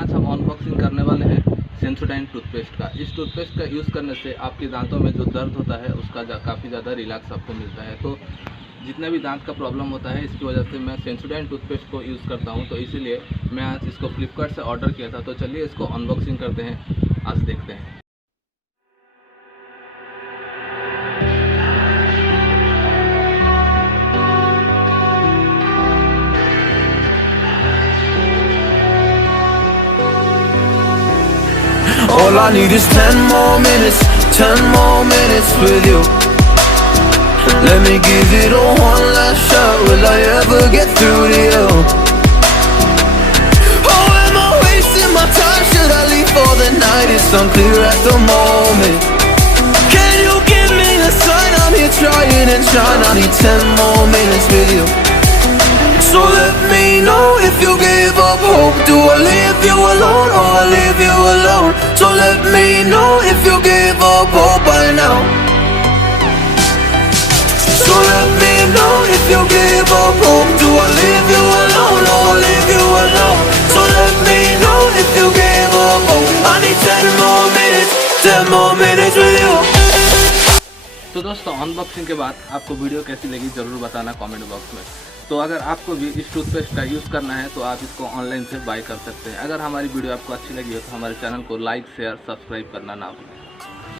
आज हम अनबॉक्सिंग करने वाले हैं सेंसोडाइन टूथपेस्ट का। इस टूथपेस्ट का यूज़ करने से आपके दांतों में जो दर्द होता है उसका काफ़ी ज़्यादा रिलैक्स आपको मिलता है। तो जितने भी दांत का प्रॉब्लम होता है इसकी वजह से मैं सेंसोडाइन टूथपेस्ट को यूज़ करता हूं, तो इसीलिए मैं आज इसको फ्लिपकार्ट से ऑर्डर किया था। तो चलिए इसको अनबॉक्सिंग करते हैं, आज देखते हैं। All I need is 10 more minutes, 10 more minutes with you. Let me give it a one last shot. Will I ever get through to you? Oh, am I wasting my time? Should I leave for the night? It's unclear at the moment. Can you give me a sign? I'm here trying and trying. I need 10 more minutes with you. So let me know if you gave up hope. Do I leave you alone or I leave you alone? So let me know if you gave up hope by now. So let me know if you gave up hope. Do I leave you alone or I leave you alone? So let me know if you gave up hope. I need 10 more minutes, 10 more minutes with you. तो दोस्तों, unboxing के बाद आपको video कैसी लगी ज़रूर बताना comment box में। तो अगर आपको भी इस टूथपेस्ट का यूज़ करना है तो आप इसको ऑनलाइन से बाय कर सकते हैं। अगर हमारी वीडियो आपको अच्छी लगी हो तो हमारे चैनल को लाइक शेयर सब्सक्राइब करना ना भूलें।